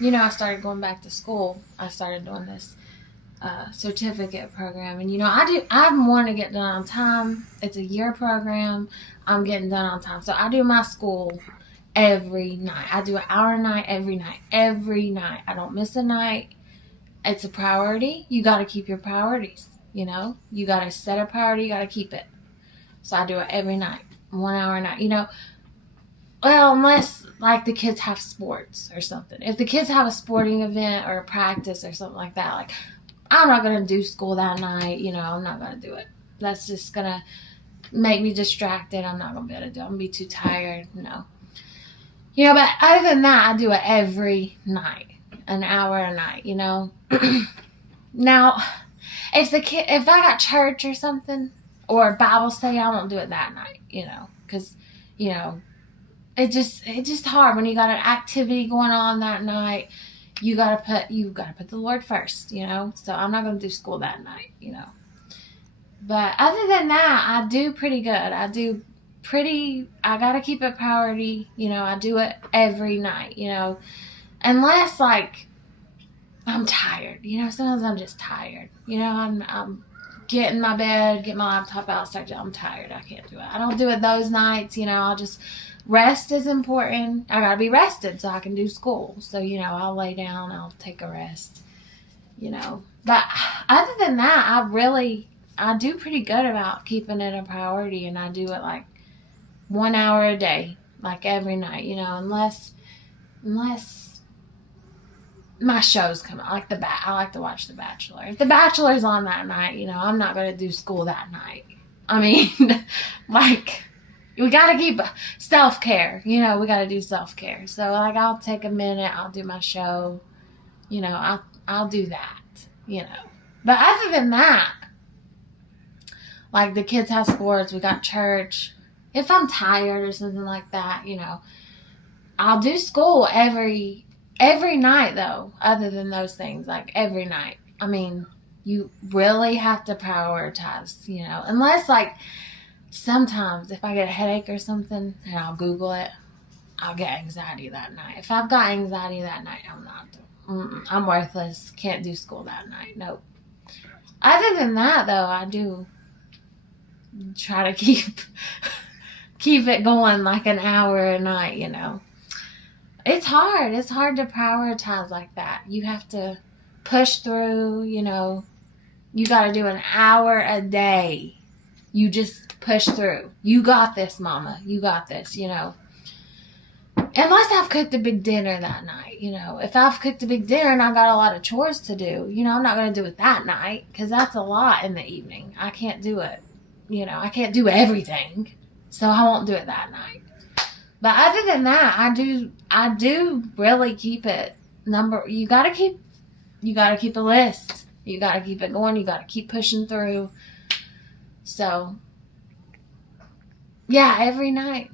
I started going back to school. I started doing this certificate program, and I want to get done on time. It's a year program. I'm getting done on time, so I do my school every night. I do an hour a night every night. Every night, I don't miss a night. It's a priority. You got to keep your priorities. You got to set a priority. You got to keep it. So I do it every night, 1 hour a night. Well, unless like the kids have sports or something. If the kids have a sporting event or a practice or something like that, like I'm not gonna do school that night. I'm not gonna do it. That's just gonna make me distracted. I'm not gonna be able to do it. I'm gonna be too tired. No. But other than that, I do it every night, an hour a night. Now, if I got church or something or Bible study, I won't do it that night. Because it's just hard when you got an activity going on that night. You gotta put the Lord first. So I'm not gonna do school that night. But other than that, I do pretty good. I gotta keep it priority. I do it every night. Unless like I'm tired. Sometimes I'm just tired. I'm get in my bed, get my laptop out, I'm tired. I can't do it. I don't do it those nights. I'll just rest is important. I gotta be rested so I can do school. So I'll lay down, I'll take a rest. But other than that, I do pretty good about keeping it a priority, and I do it like 1 hour a day, like every night. Unless my shows come out, like I like to watch The Bachelor. If The Bachelor's on that night, I'm not gonna do school that night. I mean, like, we gotta keep self-care. We gotta do self-care. So like, I'll take a minute, I'll do my show. I'll do that. But other than that, like the kids have sports, we got church. If I'm tired or something like that, I'll do school every night though. Other than those things, like every night. I mean, you really have to prioritize. Unless like sometimes if I get a headache or something and I'll Google it, I'll get anxiety that night. If I've got anxiety that night, I'm worthless. Can't do school that night. Nope. Other than that, though, I do try to keep it going like an hour a night. It's hard. It's hard to prioritize like that. You have to push through. You got to do an hour a day. You just push through. You got this, Mama. You got this. Unless I've cooked a big dinner that night. If I've cooked a big dinner and I've got a lot of chores to do, I'm not going to do it that night because that's a lot in the evening. I can't do it. I can't do everything, so I won't do it that night. But other than that, I do really keep it you got to keep a list. You got to keep it going. You got to keep pushing through. So, yeah, every night.